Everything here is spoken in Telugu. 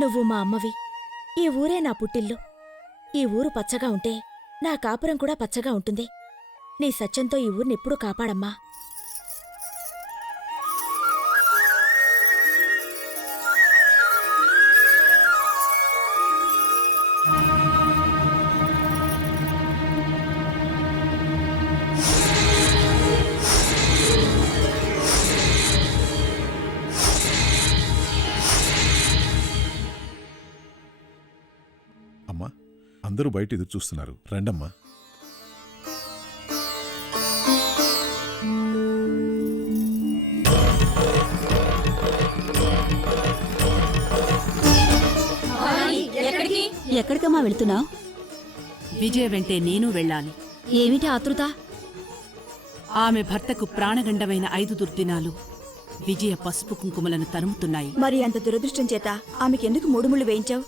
నువ్వు మా అమ్మవి. ఈ ఊరే నా పుట్టిల్లు. ఈ ఊరు పచ్చగా ఉంటే నా కాపురం కూడా పచ్చగా ఉంటుంది. నీ సత్యంతో ఈ ఊరినెప్పుడూ కాపాడమ్మా. అమ్మా, అందరూ బయట ఎదురు చూస్తున్నారు, రండమ్మా. ఎక్కడికమ్మా వెళుతున్నావు? విజయ వెంటే నేను వెళ్ళాలి. ఏమిటి ఆతృత? ఆమె భర్తకు ప్రాణగండమైన 5 దుర్దినాలు విజయ పసుపు కుంకుమలను తరుముతున్నాయి. మరి అంత దురదృష్టం చేత ఆమెకెందుకు 3 ముళ్ళు వేయించావు?